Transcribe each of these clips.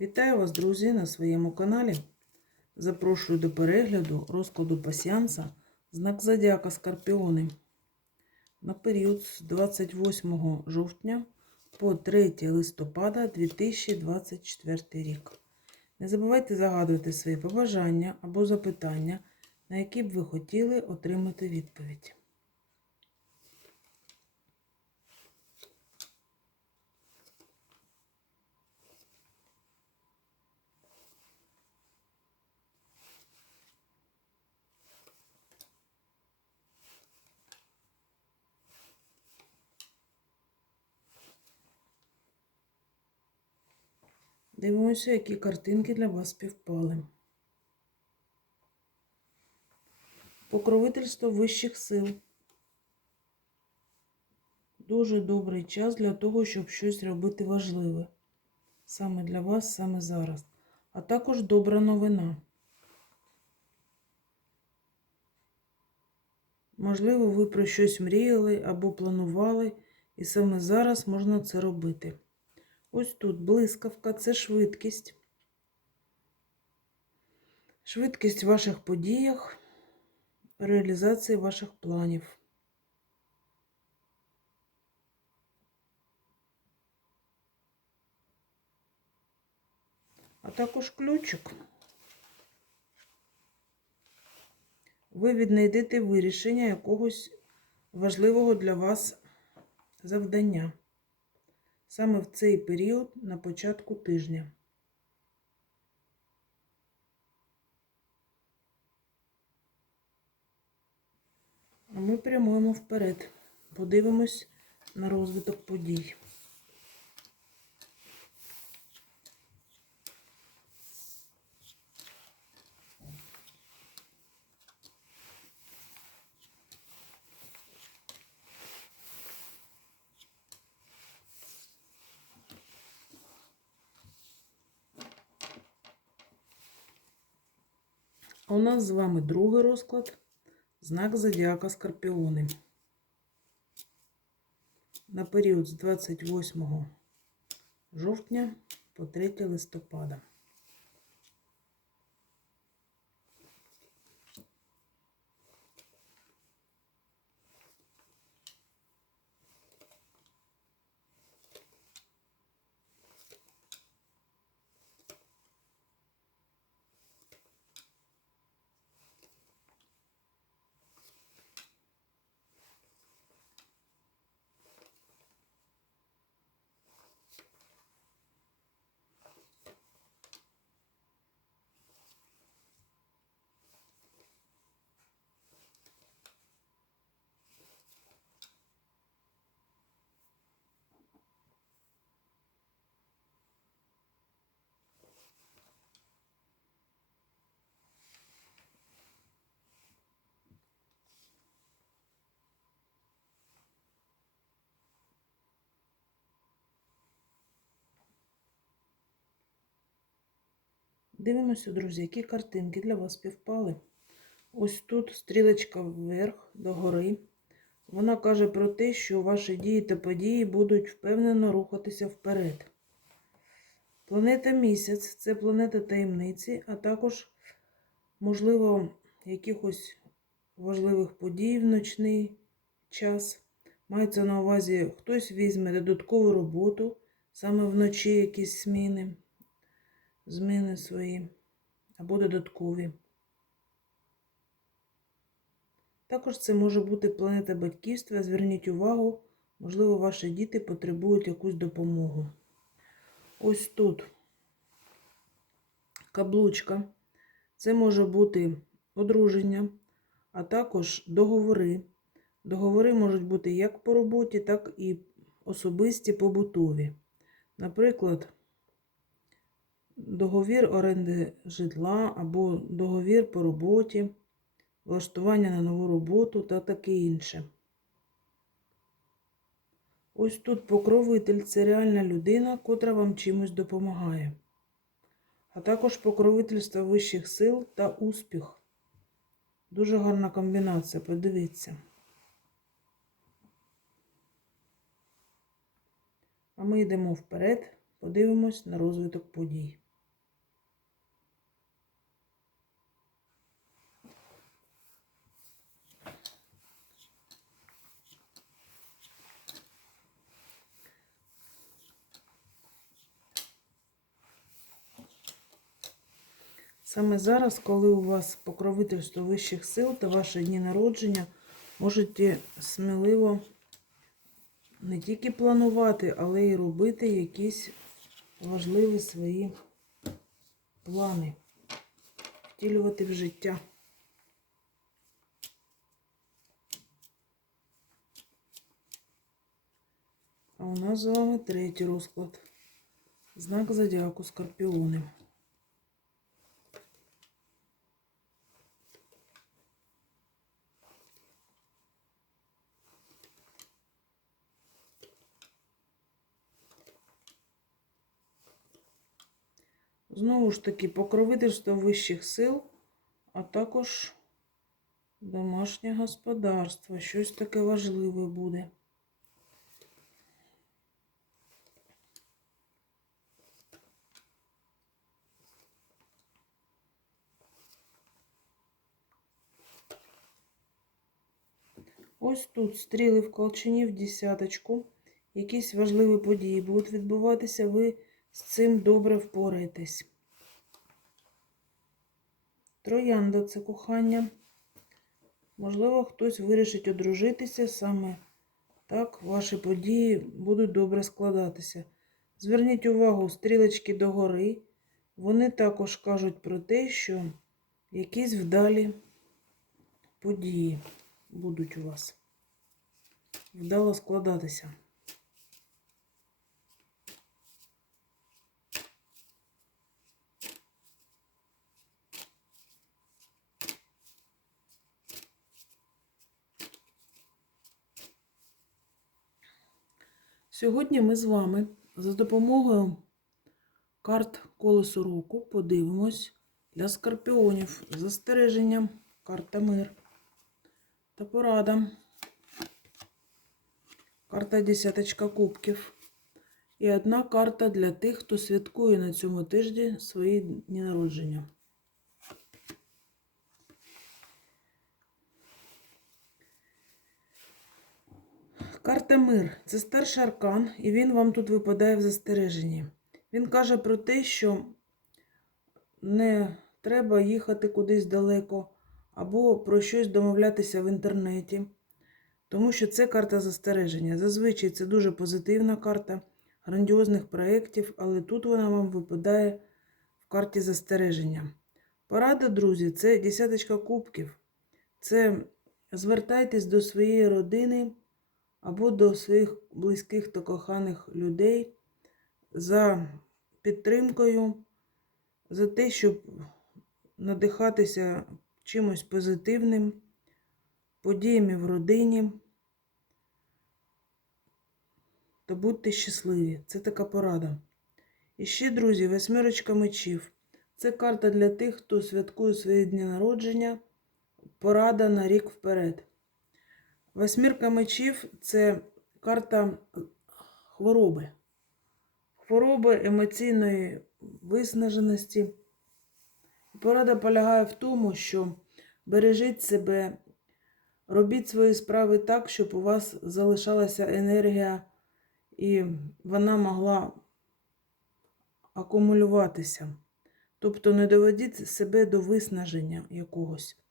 Вітаю вас, друзі, на своєму каналі. Запрошую до перегляду розкладу пасіанса знак Зодіака Скорпіони на період з 28 жовтня по 3 листопада 2024 рік. Не забувайте загадувати свої побажання або запитання, на які б ви хотіли отримати відповідь. Дивимося, які картинки для вас співпали. Покровительство вищих сил. Дуже добрий час для того, щоб щось робити важливе. Саме для вас, саме зараз. А також добра новина. Можливо, ви про щось мріяли або планували, і саме зараз можна це робити. Ось тут блискавка це швидкість. Швидкість в ваших подіях, реалізації ваших планів. А також ключик. Ви віднайдете вирішення якогось важливого для вас завдання саме в цей період на початку тижня. А ми прямуємо вперед. Подивимось на розвиток подій. У нас з вами другий розклад. Знак Зодіака Скорпіони. На період з 28 жовтня по 3 листопада. Дивимося, друзі, які картинки для вас співпали. Ось тут стрілочка вверх до гори. Вона каже про те, що ваші дії та події будуть впевнено рухатися вперед. Планета місяць це планета таємниці, а також, можливо, якихось важливих подій в ночний час. Мається на увазі, хтось візьме додаткову роботу, саме вночі якісь зміни зміни свої або додаткові. Також це може бути планета батьківства. Зверніть увагу, можливо, ваші діти потребують якусь допомогу. Ось тут каблучка. Це може бути одруження, а також договори. Договори можуть бути як по роботі, так і особисті побутові. Наприклад, договір оренди житла або договір по роботі, влаштування на нову роботу та таке інше. Ось тут покровитель це реальна людина, котра вам чимось допомагає, а також покровительство вищих сил та успіх. Дуже гарна комбінація, подивіться. А ми йдемо вперед, подивимось на розвиток подій. Саме зараз, коли у вас покровительство вищих сил та ваші дні народження, можете сміливо не тільки планувати, але й робити якісь важливі свої плани, втілювати в життя. А у нас з вами третій розклад. Знак зодіаку Скорпіони. Знову ж таки, покровительство вищих сил, а також домашнє господарство. Щось таке важливе буде. Ось тут стріли в колчині в десяточку. Якісь важливі події будуть відбуватися, ви з цим добре впораєтесь. Троянда це кохання. Можливо, хтось вирішить одружитися саме так, ваші події будуть добре складатися. Зверніть увагу, стрілочки догори. Вони також кажуть про те, що якісь вдалі події будуть у вас вдало складатися. Сьогодні ми з вами за допомогою карт колесу року подивимось для скорпіонів застереження, карта мир та порада. Карта десяточка кубків. І одна карта для тих, хто святкує на цьому тижні свої дні народження. Карта мир це старший аркан, і він вам тут випадає в застереженні. Він каже про те, що не треба їхати кудись далеко або про щось домовлятися в інтернеті, тому що це карта застереження. Зазвичай це дуже позитивна карта грандіозних проєктів, але тут вона вам випадає в карті застереження. Порада, друзі, це десяточка кубків. Це звертайтесь до своєї родини або до своїх близьких та коханих людей за підтримкою, за те, щоб надихатися чимось позитивним, подіями в родині. То будьте щасливі. Це така порада. І ще, друзі, восьмерочка мечів. Це карта для тих, хто святкує свої дні народження. Порада на рік вперед. Восьмірка мечів це карта хвороби. Хвороби емоційної виснаженості. Порада полягає в тому, що бережіть себе, робіть свої справи так, щоб у вас залишалася енергія і вона могла акумулюватися. Тобто не доведіть себе до виснаження якогось.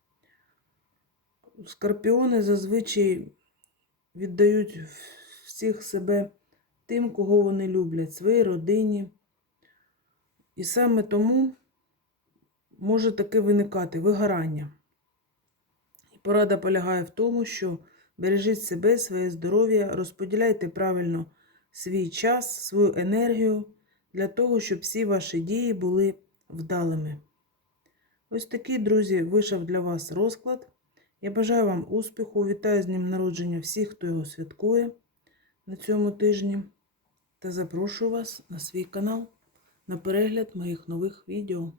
Скорпіони зазвичай віддають всіх себе тим, кого вони люблять, своїй родині. І саме тому може таке виникати вигорання. І порада полягає в тому, що бережіть себе, своє здоров'я, розподіляйте правильно свій час, свою енергію для того, щоб всі ваші дії були вдалими. Ось такий, друзі, вийшов для вас розклад. Я бажаю вам успіху, вітаю з Днем народження всіх, хто його святкує на цьому тижні. Та запрошую вас на свій канал на перегляд моїх нових відео.